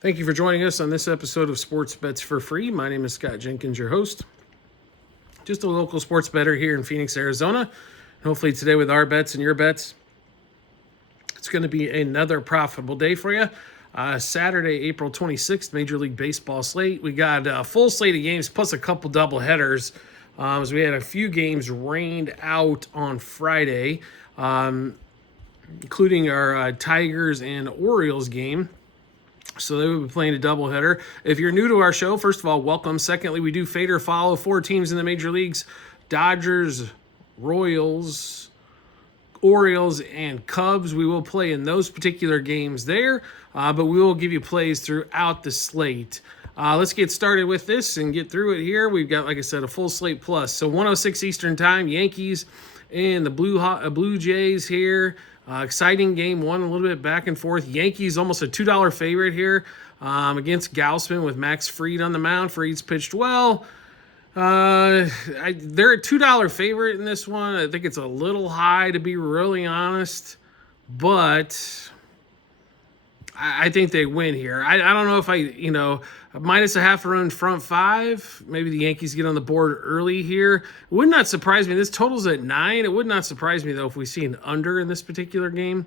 Thank you for joining us on this episode of Sports Bets for Free. My name is Scott Jenkins, your host. Just a local sports bettor here in Phoenix, Arizona. Hopefully today with our bets and your bets, it's going to be another profitable day for you. Saturday, April 26th, Major League Baseball slate. We got a full slate of games plus a couple double headers as we had a few games rained out on Friday, including our Tigers and Orioles game. So they will be playing a doubleheader. If you're new to our show, first of all, welcome. Secondly, we do fade or follow 4 teams in the major leagues: Dodgers, Royals, Orioles, and Cubs. We will play in those particular games there, but we will give you plays throughout the slate. Let's get started with this and get through it here. We've got, like I said, a full slate plus. So 1:06 Eastern time, Yankees and the Blue Jays here. Exciting game one, a little bit back and forth. Yankees almost a $2 favorite here against Gausman with Max Fried on the mound. Fried's pitched well. They're a $2 favorite in this one. I think it's a little high, to be really honest, but I think they win here. I don't know if minus a half a run front 5. Maybe the Yankees get on the board early here. It would not surprise me. This total's at 9. It would not surprise me, though, if we see an under in this particular game.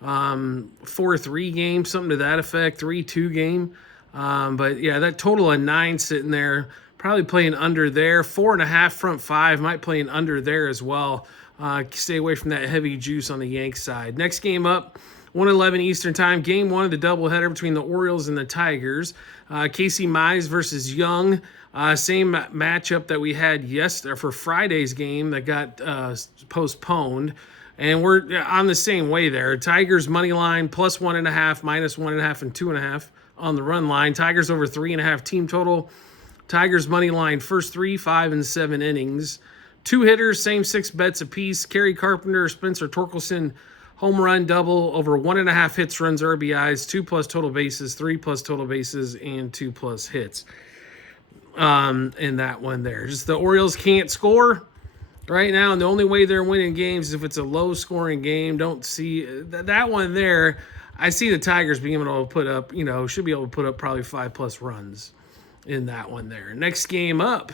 4-3 game, something to that effect, 3-2 game. But, yeah, that total of 9 sitting there. Probably playing under there. 4.5 front 5. Might play an under there as well. Stay away from that heavy juice on the Yanks side. Next game up, 1:11 Eastern time, game one of the doubleheader between the Orioles and the Tigers. Casey Mize versus Young. Same matchup that we had for Friday's game that got postponed. And we're on the same way there. Tigers money line plus 1.5, minus 1.5, and 2.5 on the run line. Tigers over 3.5 team total. Tigers money line first 3, 5, and 7 innings. 2 hitters, same 6 bets apiece. Kerry Carpenter, Spencer Torkelson, home run double, over 1.5 hits, runs, RBIs, 2+ total bases, 3+ total bases, and 2+ hits. In that one there. Just the Orioles can't score right now, and the only way they're winning games is if it's a low-scoring game. Don't see that one there. I see the Tigers being able to put up, should be able to put up probably 5+ runs in that one there. Next game up,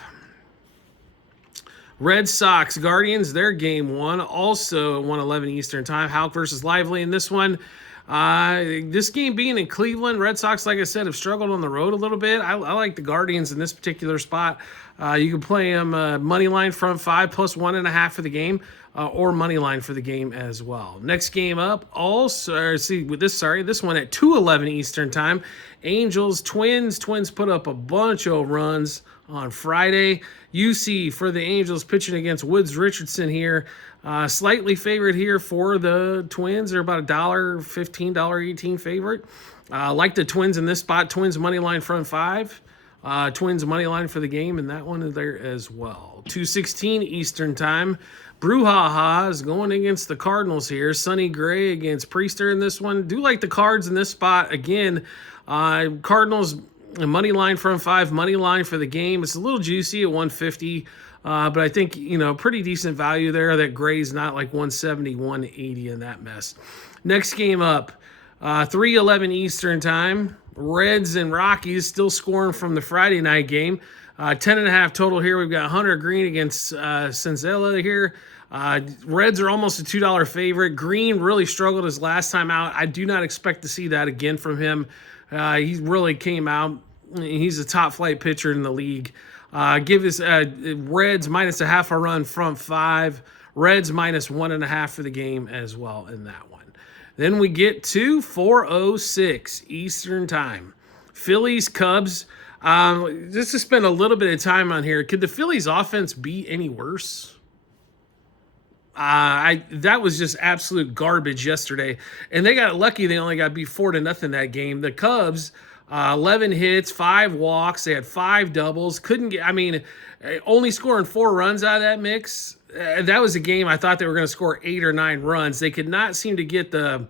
Red Sox, Guardians, their game one, also 1:11 Eastern time. Houck versus Lively in this one. This game being in Cleveland, Red Sox, like I said, have struggled on the road a little bit. I like the Guardians in this particular spot. You can play them money line front 5 plus 1.5 for the game, or money line for the game as well. Next game up, this one at 2:11 Eastern time. Angels, Twins. Twins put up a bunch of runs on Friday. UC for the Angels pitching against Woods Richardson here. Slightly favored here for the Twins. They're about $1.15, $1.18 favorite. Like the Twins in this spot. Twins money line front 5. Twins money line for the game, and that one is there as well. 2:16 Eastern time. Brouhaha is going against the Cardinals here. Sonny Gray against Priester in this one. Do like the Cards in this spot. Again, Cardinals money line front 5, money line for the game. It's a little juicy at 150, but I think, pretty decent value there. That Gray's not like 170, 180 in that mess. Next game up, 3:11 Eastern time. Reds and Rockies still scoring from the Friday night game. 10.5 total here. We've got Hunter Green against Senzella here. Reds are almost a $2 favorite. Green really struggled his last time out. I do not expect to see that again from him. He really came out. He's a top flight pitcher in the league. Give us Reds minus a half a run front 5. Reds minus 1.5 for the game as well in that one. Then we get to 4:06 Eastern time. Phillies, Cubs. Just to spend a little bit of time on here, could the Phillies offense be any worse? That was just absolute garbage yesterday, and they got lucky. They only got beat 4-0 that game. The Cubs, 11 hits, 5 walks. They had 5 doubles. Only scoring 4 runs out of that mix. That was a game I thought they were going to score 8 or 9 runs. They could not seem to get an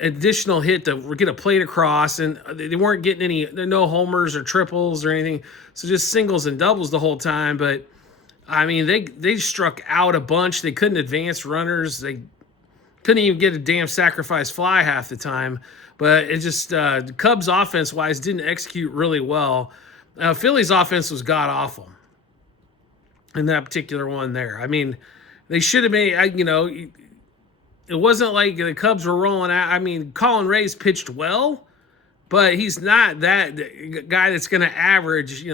additional hit to get a plate across, and they weren't getting no homers or triples or anything. So just singles and doubles the whole time. But they struck out a bunch. They couldn't advance runners. They couldn't even get a damn sacrifice fly half the time. but it just Cubs offense wise didn't execute really well. Phillies offense was god awful in that particular one there. I mean, they should have made, it wasn't like the Cubs were rolling out. I mean, Colin Ray's pitched well, but he's not that guy that's going to average,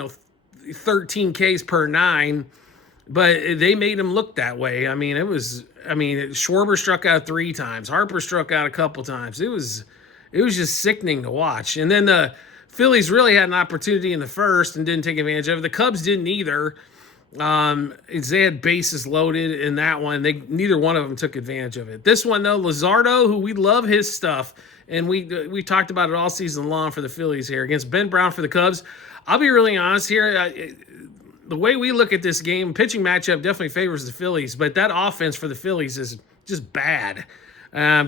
13 Ks per nine. But they made him look that way. Schwarber struck out 3 times. Harper struck out a couple times. It was just sickening to watch. And then the Phillies really had an opportunity in the first and didn't take advantage of it. The Cubs didn't either. They had bases loaded in that one. Neither one of them took advantage of it. This one though, Luzardo, who we love his stuff, and we talked about it all season long for the Phillies here against Ben Brown for the Cubs. I'll be really honest here. The way we look at this game, pitching matchup definitely favors the Phillies, but that offense for the Phillies is just bad.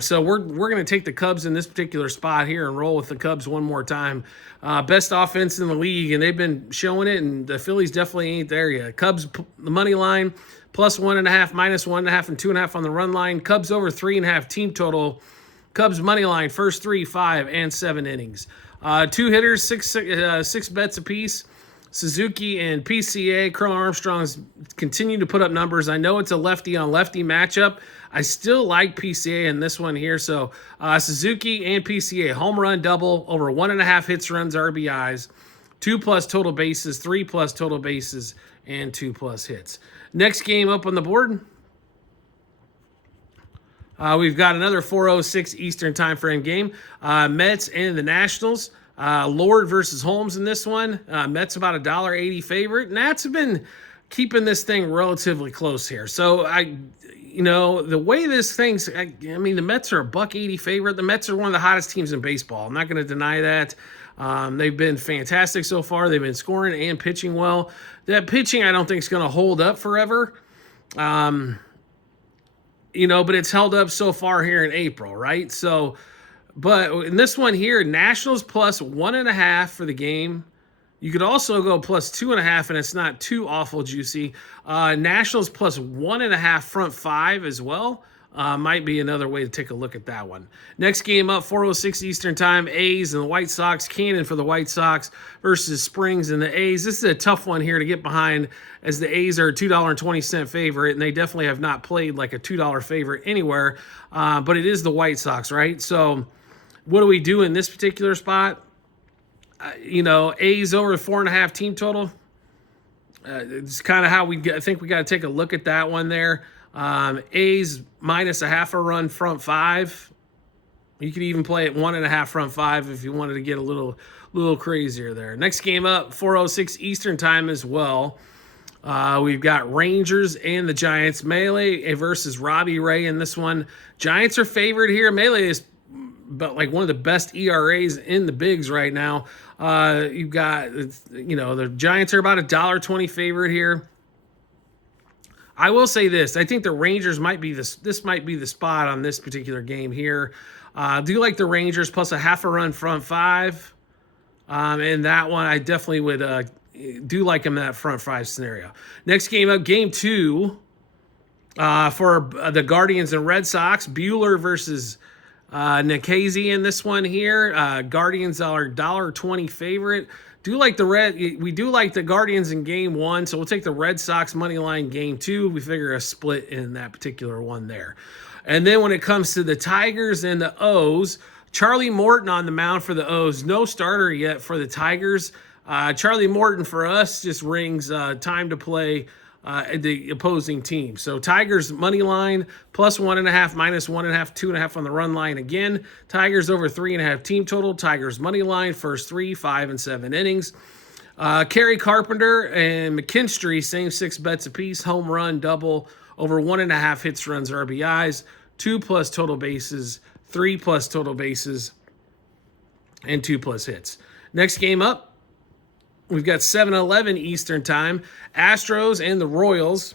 So we're going to take the Cubs in this particular spot here and roll with the Cubs one more time. Best offense in the league, and they've been showing it, and the Phillies definitely ain't there yet. Cubs, the money line, plus 1.5, minus 1.5, and 2.5 on the run line. Cubs over 3.5 team total. Cubs money line, first 3, 5, and 7 innings. 2 hitters, 6 bets apiece. Suzuki and PCA, Colonel Armstrong's continue to put up numbers. I know it's a lefty on lefty matchup. I still like PCA in this one here. So Suzuki and PCA, home run double, over 1.5 hits, runs, RBIs, 2+ total bases, 3+ total bases, and 2+ hits. Next game up on the board, we've got another 4:06 Eastern time frame game. Mets and the Nationals. Lord versus Holmes in this one. Mets about $1.80 favorite. Nats have been keeping this thing relatively close here. So the way this thing's, the Mets are a $1.80 favorite. The Mets are one of the hottest teams in baseball. I'm not going to deny that. They've been fantastic so far. They've been scoring and pitching well. That pitching I don't think is going to hold up forever. But it's held up so far here in April, right? So. But in this one here, Nationals plus 1.5 for the game. You could also go plus 2.5, and it's not too awful juicy. Nationals plus 1.5 front 5 as well. Might be another way to take a look at that one. Next game up, 4:06 Eastern time, A's and the White Sox. Cannon for the White Sox versus Springs and the A's. This is a tough one here to get behind, as the A's are a $2.20 favorite, and they definitely have not played like a $2 favorite anywhere. But it is the White Sox, right? So what do we do in this particular spot? A's over 4.5 team total. It's kind of how I think we got to take a look at that one there. A's minus 0.5 run front 5. You could even play it 1.5 front 5 if you wanted to get a little crazier there. Next game up, 4:06 Eastern time as well. We've got Rangers and the Giants. Melee versus Robbie Ray in this one. Giants are favored here. Melee is but like one of the best ERAs in the bigs right now. You've got, the Giants are about $1.20 favorite here. I will say this. I think the Rangers might be this might be the spot on this particular game here. Do like the Rangers plus 0.5 run front 5. And that one, I definitely would do like them in that front 5 scenario. Next game up, game 2 for the Guardians and Red Sox. Bueller versus Nikhazy in this one here. Guardians are $1.20 favorite. We do like the Guardians in game 1, so we'll take the Red Sox money line game 2. We figure a split in that particular one there. And then when it comes to the Tigers and the O's, Charlie Morton on the mound for the O's. No starter yet for the Tigers. Charlie Morton for us just rings time to play the opposing team. So Tigers money line plus 1.5, minus 1.5, 2.5 on the run line again. Tigers over 3.5 team total. Tigers money line first 3, 5, and 7 innings. Kerry Carpenter and McKinstry, same 6 bets apiece. Home run double, over 1.5 hits, runs, RBIs, 2+ total bases, 3+ total bases, and 2+ hits. Next game up, we've got 7:11 Eastern time. Astros and the Royals.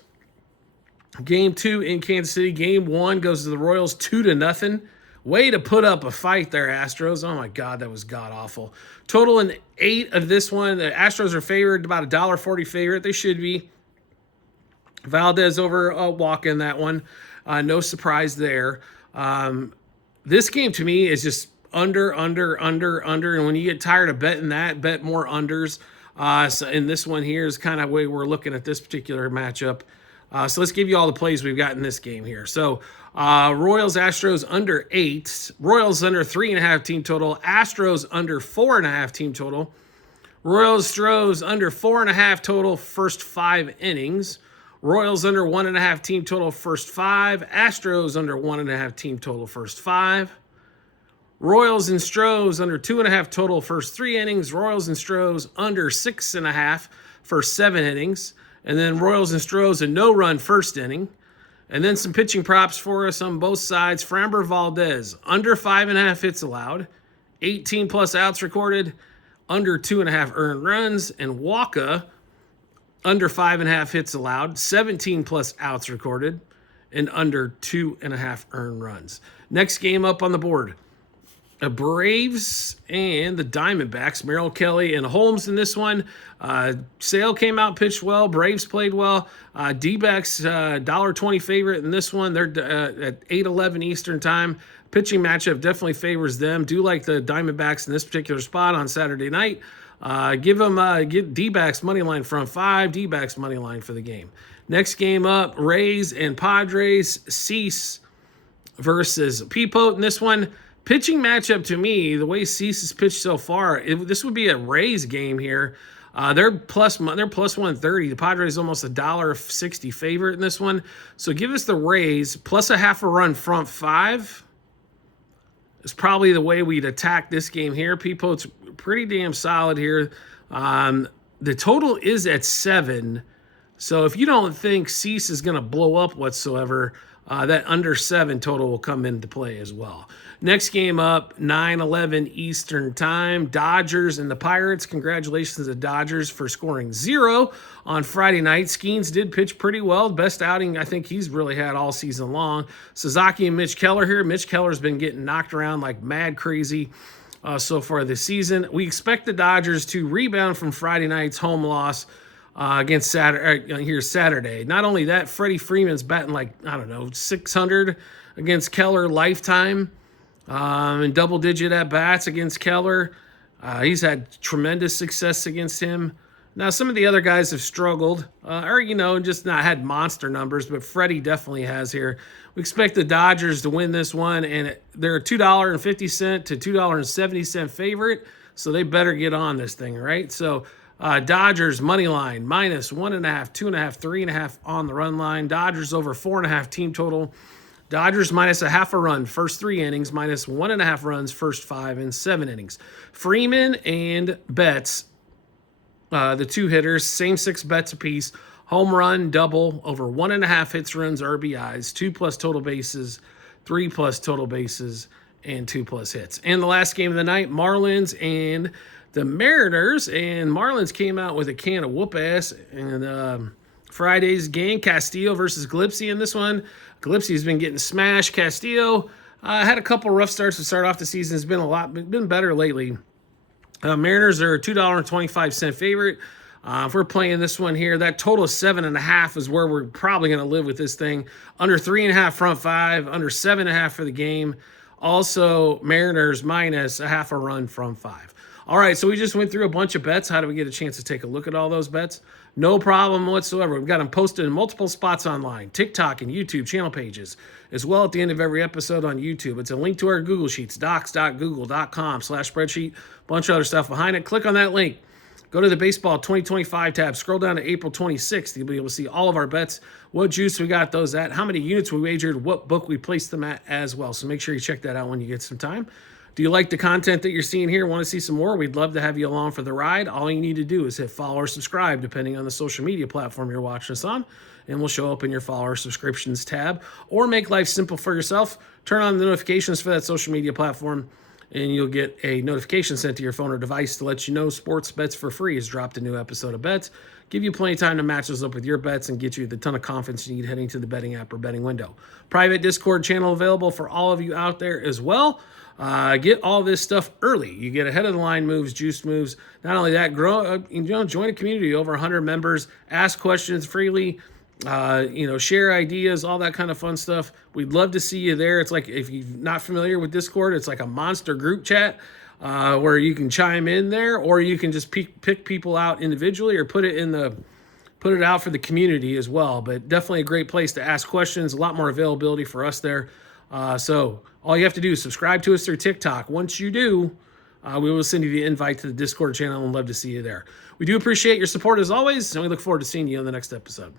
Game 2 in Kansas City. Game 1 goes to the Royals 2-0. Way to put up a fight there, Astros. Oh my God, that was god awful. Total in 8 of this one. The Astros are favored, about $1.40 favorite. They should be. Valdez over a walk in that one. No surprise there. This game to me is just under. And when you get tired of betting that, bet more unders. So in this one here is kind of the way we're looking at this particular matchup. So let's give you all the plays we've got in this game here. So Royals, Astros under 8. Royals under 3.5 team total. Astros under 4.5 team total. Royals, Stros under 4.5 total first 5 innings. Royals under 1.5 team total first 5. Astros under 1.5 team total first 5. Royals and Stros under 2.5 total first 3 innings. Royals and Stros under 6.5 first 7 innings. And then Royals and Stros a no-run first inning. And then some pitching props for us on both sides. Framber Valdez under 5.5 hits allowed. 18 plus outs recorded. Under 2.5 earned runs. And Waka under 5.5 hits allowed. 17 plus outs recorded. And under 2.5 earned runs. Next game up on the board. The Braves and the Diamondbacks, Merrill Kelly and Holmes in this one. Sale came out, pitched well. Braves played well. D-backs, $1.20 favorite in this one. They're at 8:11 Eastern time. Pitching matchup definitely favors them. Do like the Diamondbacks in this particular spot on Saturday night. Get D-backs money line front 5. D-backs money line for the game. Next game up, Rays and Padres. Cease versus Peepote in this one. Pitching matchup to me, the way Cease has pitched so far, this would be a Rays game here. They're plus 130. The Padres almost $1.60 favorite in this one. So give us the Rays plus a half a run front 5. Is probably the way we'd attack this game here. Peepote's pretty damn solid here. The total is at 7. So if you don't think Cease is going to blow up whatsoever, that under 7 total will come into play as well. Next game up, 9:11 Eastern time. Dodgers and the Pirates. Congratulations to the Dodgers for scoring 0 on Friday night. Skeens did pitch pretty well. Best outing I think he's really had all season long. Sasaki and Mitch Keller here. Mitch Keller's been getting knocked around like mad crazy so far this season. We expect the Dodgers to rebound from Friday night's home loss against Saturday. Not only that, Freddie Freeman's batting like, 600 against Keller lifetime. And double-digit at-bats against Keller. He's had tremendous success against him. Now, some of the other guys have struggled or just not had monster numbers, but Freddie definitely has here. We expect the Dodgers to win this one, and they're a $2.50 to $2.70 favorite, so they better get on this thing, right? So Dodgers money line, minus 1.5, 2.5, 3.5 on the run line. Dodgers over 4.5 team total. Dodgers minus a half a run first 3 innings, minus 1.5 runs first 5 and 7 innings. Freeman and Betts, the 2 hitters, same 6 bets apiece. Home run, double, over 1.5 hits, runs, RBIs, 2 plus total bases, 3 plus total bases, and 2 plus hits. And the last game of the night, Marlins and the Mariners. And Marlins came out with a can of whoop ass. And Friday's game, Castillo versus Glipsy in this one. Glipsy's been getting smashed. Castillo had a couple rough starts to start off the season. It's been better lately. Mariners are a $2.25 favorite. If we're playing this one here, that total of 7.5 is where we're probably going to live with this thing. Under 3.5 front 5, under 7.5 for the game. Also, Mariners minus a half a run from 5. All right, so we just went through a bunch of bets. How do we get a chance to take a look at all those bets? No problem whatsoever. We've got them posted in multiple spots online, TikTok and YouTube channel pages, as well at the end of every episode on YouTube. It's a link to our Google Sheets, docs.google.com/spreadsheet. Bunch of other stuff behind it. Click on that link. Go to the Baseball 2025 tab. Scroll down to April 26th. You'll be able to see all of our bets, what juice we got those at, how many units we wagered, what book we placed them at as well. So make sure you check that out when you get some time. Do you like the content that you're seeing here? Want to see some more? We'd love to have you along for the ride. All you need to do is hit follow or subscribe, depending on the social media platform you're watching us on, and we'll show up in your follower subscriptions tab. Or make life simple for yourself. Turn on the notifications for that social media platform, and you'll get a notification sent to your phone or device to let you know Sports Bets for Free has dropped a new episode of Bets. Give you plenty of time to match those up with your bets and get you the ton of confidence you need heading to the betting app or betting window. Private Discord channel available for all of you out there as well. Get all this stuff early. You get ahead of the line moves, juice moves. Not only that, join a community over 100 members. Ask questions freely. share ideas, all that kind of fun stuff. We'd love to see you there. It's like, if you're not familiar with Discord, it's like a monster group chat where you can chime in there, or you can just pick people out individually, or put it out for the community as well. But definitely a great place to ask questions. A lot more availability for us there. So all you have to do is subscribe to us through TikTok. Once you do, we will send you the invite to the Discord channel, and love to see you there. We do appreciate your support as always, and we look forward to seeing you on the next episode.